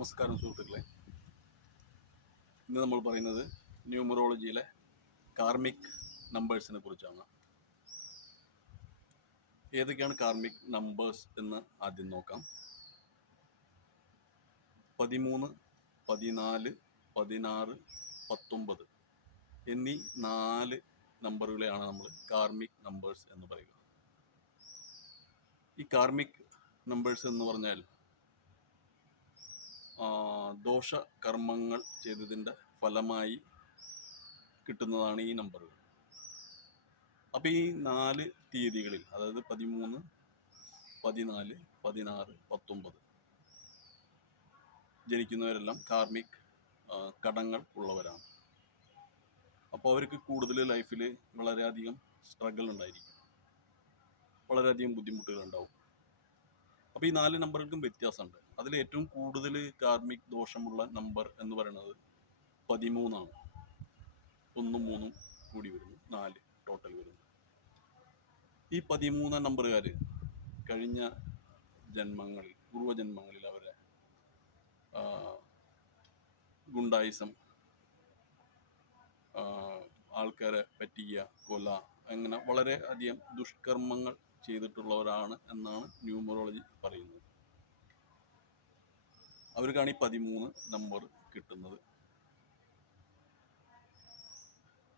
നമസ്കാരം സുഹൃത്തുക്കളെ. ഇന്ന് നമ്മൾ പറയുന്നത് ന്യൂമറോളജിയിലെ കാർമിക് നമ്പേഴ്സിനെ കുറിച്ചാണ്. ഏതൊക്കെയാണ് കാർമിക് നമ്പേഴ്സ് എന്ന് ആദ്യം നോക്കാം. 13, 14, 16, 19 എന്നീ 4 നമ്പറുകളെയാണ് നമ്മൾ കാർമിക് നമ്പേഴ്സ് എന്ന് പറയുക. ഈ കാർമിക് നമ്പേഴ്സ് എന്ന് പറഞ്ഞാൽ ദോഷ കർമ്മങ്ങൾ ചെയ്തതിൻ്റെ ഫലമായി കിട്ടുന്നതാണ് ഈ നമ്പറുകൾ. അപ്പോൾ ഈ 4 തീയതികളിൽ, അതായത് 13, 14, 16, 19 ജനിക്കുന്നവരെല്ലാം കാർമിക് കടങ്ങൾ ഉള്ളവരാണ്. അപ്പോൾ അവർക്ക് കൂടുതൽ ലൈഫിൽ വളരെയധികം സ്ട്രഗിൾ ഉണ്ടായിരിക്കും, വളരെയധികം ബുദ്ധിമുട്ടുകൾ ഉണ്ടാവും. അപ്പോൾ ഈ 4 നമ്പറുകൾക്കും വ്യത്യാസമുണ്ട്. അതിൽ ഏറ്റവും കൂടുതൽ കാർമിക് ദോഷമുള്ള നമ്പർ എന്ന് പറയുന്നത് 13 ആണ്. 1, 3 കൂടി വരുന്നു, 4 ടോട്ടൽ വരുന്നു. ഈ 13 നമ്പറുകാർ കഴിഞ്ഞ ജന്മങ്ങളിൽ, പൂർവ്വജന്മങ്ങളിൽ അവരെ ഗുണ്ടായിസം, ആൾക്കാരെ പറ്റിക്കുക, കൊല, അങ്ങനെ വളരെ അധികം ദുഷ്കർമ്മങ്ങൾ ചെയ്തിട്ടുള്ളവരാണ് എന്നാണ് ന്യൂമറോളജി പറയുന്നത്. അവർക്കാണ് ഈ 13 നമ്പർ കിട്ടുന്നത്.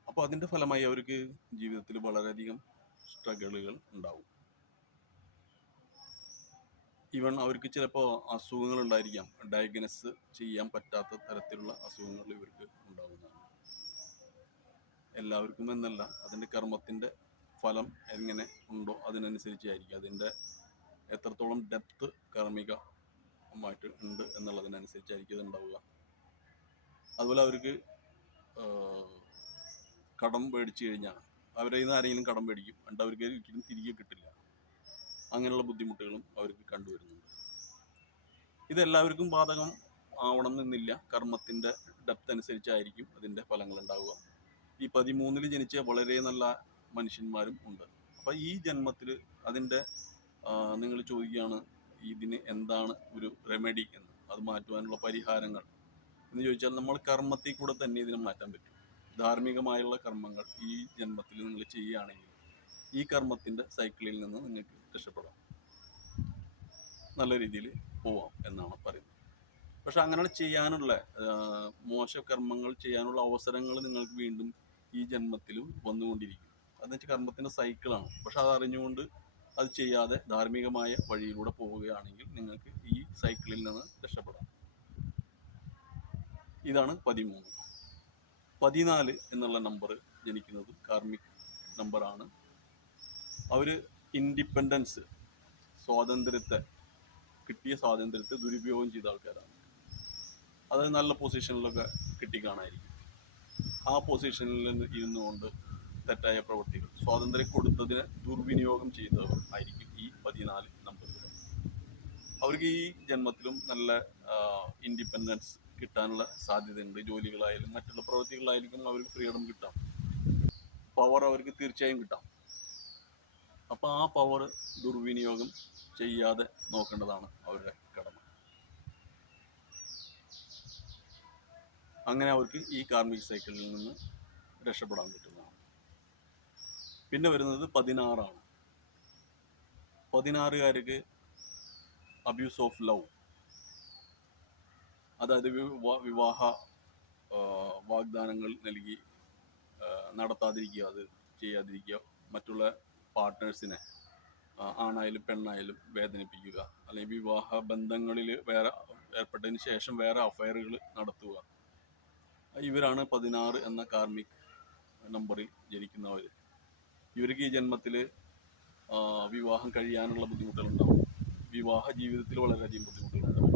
അപ്പോൾ അതിൻ്റെ ഫലമായി അവർക്ക് ജീവിതത്തിൽ വളരെയധികം സ്ട്രഗിളുകൾ ഉണ്ടാവും. ഈവൻ അവർക്ക് ചിലപ്പോൾ അസുഖങ്ങൾ ഉണ്ടായിരിക്കാം, ഡയഗ്നോസ് ചെയ്യാൻ പറ്റാത്ത തരത്തിലുള്ള അസുഖങ്ങൾ ഇവർക്ക് ഉണ്ടാവുന്നതാണ്. എല്ലാവർക്കും എന്നല്ല, അതിൻ്റെ കർമ്മത്തിൻ്റെ ഫലം എങ്ങനെ ഉണ്ടോ അതിനനുസരിച്ചായിരിക്കും, അതിൻ്റെ എത്രത്തോളം ഡെപ്ത് കാർമികമായിട്ട് ഉണ്ട് എന്നുള്ളതിനനുസരിച്ചായിരിക്കും അത് ഉണ്ടാവുക. അതുപോലെ അവർക്ക് കടം മേടിച്ചു കഴിഞ്ഞാൽ അവരെ നിന്ന് ആരെങ്കിലും കടം മേടിക്കും, എന്നിട്ട് അവർക്ക് ഒരിക്കലും തിരികെ കിട്ടില്ല. അങ്ങനെയുള്ള ബുദ്ധിമുട്ടുകളും അവർക്ക് കണ്ടുവരുന്നുണ്ട്. ഇതെല്ലാവർക്കും ബാധകം ആവണം എന്നില്ല, കർമ്മത്തിൻ്റെ ഡെപ്ത് അനുസരിച്ചായിരിക്കും അതിൻ്റെ ഫലങ്ങൾ ഉണ്ടാവുക. ഈ 13 ജനിച്ച വളരെ നല്ല മനുഷ്യന്മാരും ഉണ്ട്. അപ്പം ഈ ജന്മത്തിൽ അതിൻ്റെ നിങ്ങൾ ചോദിക്കുകയാണ് ഇതിന് എന്താണ് ഒരു റെമഡി എന്ന്, അത് മാറ്റുവാനുള്ള പരിഹാരങ്ങൾ എന്ന് ചോദിച്ചാൽ, നമ്മൾ കർമ്മത്തിൽ കൂടെ തന്നെ ഇതിനെ മാറ്റാൻ പറ്റും. ധാർമ്മികമായുള്ള കർമ്മങ്ങൾ ഈ ജന്മത്തിൽ നിങ്ങൾ ചെയ്യുകയാണെങ്കിൽ ഈ കർമ്മത്തിൻ്റെ സൈക്കിളിൽ നിന്ന് നിങ്ങൾക്ക് രക്ഷപ്പെടാം, നല്ല രീതിയിൽ പോവാം എന്നാണ് പറയുന്നത്. പക്ഷെ അങ്ങനെ ചെയ്യാനുള്ള മോശകർമ്മങ്ങൾ ചെയ്യാനുള്ള അവസരങ്ങൾ നിങ്ങൾക്ക് വീണ്ടും ഈ ജന്മത്തിൽ വന്നുകൊണ്ടിരിക്കും. അതെന്ന് വെച്ചാൽ കർമ്മത്തിൻ്റെ സൈക്കിളാണ്. പക്ഷെ അത് അറിഞ്ഞുകൊണ്ട് അത് ചെയ്യാതെ ധാർമ്മികമായ വഴിയിലൂടെ പോവുകയാണെങ്കിൽ നിങ്ങൾക്ക് ഈ സൈക്കിളിൽ നിന്ന് രക്ഷപ്പെടാം. ഇതാണ് 13. 14 എന്നുള്ള നമ്പർ ജനിക്കുന്നത് കാർമിക് നമ്പറാണ്. അവർ ഇൻഡിപെൻഡൻസ്, കിട്ടിയ സ്വാതന്ത്ര്യത്തെ ദുരുപയോഗം ചെയ്ത ആൾക്കാരാണ്. അത് നല്ല പൊസിഷനിലൊക്കെ കിട്ടിക്കാണായിരിക്കും. ആ പൊസിഷനിൽ ഇരുന്നുകൊണ്ട് തെറ്റായ പ്രവൃത്തികൾ, സ്വാതന്ത്ര്യം കൊടുത്തതിന് ദുർവിനിയോഗം ചെയ്തവർ ആയിരിക്കും ഈ 14 നമ്പറുകൾ. അവർക്ക് ഈ ജന്മത്തിലും നല്ല ഇൻഡിപെൻഡൻസ് കിട്ടാനുള്ള സാധ്യതയുണ്ട്. ജോലികളായാലും മറ്റുള്ള പ്രവൃത്തികളായിരിക്കും അവർക്ക് ഫ്രീഡം കിട്ടാം, പവർ അവർക്ക് തീർച്ചയായും കിട്ടാം. അപ്പോൾ ആ പവർ ദുർവിനിയോഗം ചെയ്യാതെ നോക്കേണ്ടതാണ് അവരുടെ കടമ. അങ്ങനെ അവർക്ക് ഈ കാർമിക് സൈക്കിളിൽ നിന്ന് രക്ഷപ്പെടാൻ പറ്റുന്നതാണ്. പിന്നെ വരുന്നത് 16 ആണ്. 16കാർക്ക് അബ്യൂസ് ഓഫ് ലവ്, അതായത് വിവാഹ വാഗ്ദാനങ്ങൾ നൽകി നടത്താതിരിക്കുക, അത് ചെയ്യാതിരിക്കുക, മറ്റുള്ള പാർട്ട്നേഴ്സിനെ ആണായാലും പെണ്ണായാലും വേദനിപ്പിക്കുക, അല്ലെങ്കിൽ വിവാഹ ബന്ധങ്ങളിൽ ഏർപ്പെട്ടതിന് ശേഷം വേറെ അഫയറുകൾ നടത്തുക. ഇവരാണ് 16 എന്ന കാർമിക് നമ്പറിൽ ജനിക്കുന്നവർ. ഇവർക്ക് ഈ ജന്മത്തിൽ വിവാഹം കഴിയാനുള്ള ബുദ്ധിമുട്ടുകളുണ്ടാവും, വിവാഹ ജീവിതത്തിൽ വളരെയധികം ബുദ്ധിമുട്ടുകളുണ്ടാവും.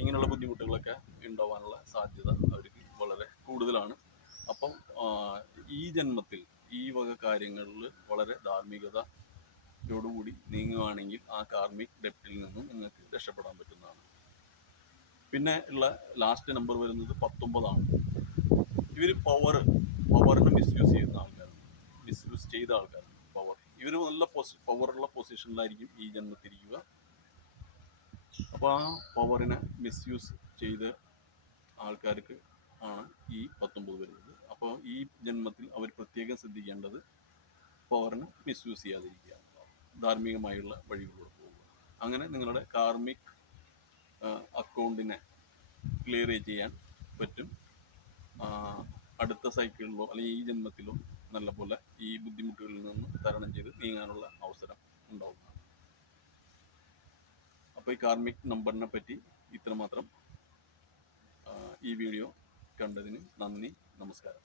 ഇങ്ങനെയുള്ള ബുദ്ധിമുട്ടുകളൊക്കെ ഉണ്ടാവാനുള്ള സാധ്യത അവർക്ക് വളരെ കൂടുതലാണ്. അപ്പം ഈ ജന്മത്തിൽ ഈ വക കാര്യങ്ങളിൽ വളരെ ധാർമ്മികതയോടുകൂടി നീങ്ങുകയാണെങ്കിൽ ആ കാർമിക് ഡെപ്റ്റിൽ നിന്നും നിങ്ങൾക്ക് രക്ഷപ്പെടാൻ പറ്റുന്നതാണ്. പിന്നെ ഉള്ള ലാസ്റ്റ് നമ്പർ വരുന്നത് 19 ആണ്. ഇവർ പവറിനെ മിസ്യൂസ് ചെയ്യുന്ന ആൾക്കാരാണ്, മിസ്യൂസ് ചെയ്ത ആൾക്കാരാണ് പവർ. ഇവർ നല്ല പവറുള്ള പൊസിഷനിലായിരിക്കും ഈ ജന്മത്തിരിക്കുക. അപ്പോൾ ആ പവറിനെ മിസ്യൂസ് ചെയ്ത് ആൾക്കാർക്ക് ആണ് ഈ 19 വരുന്നത്. അപ്പോൾ ഈ ജന്മത്തിൽ അവർ പ്രത്യേകം ശ്രദ്ധിക്കേണ്ടത് പവറിനെ മിസ്യൂസ് ചെയ്യാതിരിക്കുക, ധാർമ്മികമായുള്ള വഴികളിലൂടെ പോവുക. അങ്ങനെ നിങ്ങളുടെ കാർമിക് അക്കൗണ്ടിനെ ക്ലിയർ ചെയ്യാൻ പറ്റും. അടുത്ത സൈക്കിളിലോ അല്ലെങ്കിൽ ഈ ജന്മത്തിലോ നല്ലപോലെ ഈ ബുദ്ധിമുട്ടുകളിൽ നിന്ന് തരണം ചെയ്ത് നീങ്ങാനുള്ള അവസരം ഉണ്ടാവുന്നതാണ്. അപ്പോൾ ഈ കാർമിക് നമ്പറിനെ പറ്റി ഇത്രമാത്രം. ഈ വീഡിയോ കണ്ടതിന് നന്ദി, നമസ്കാരം.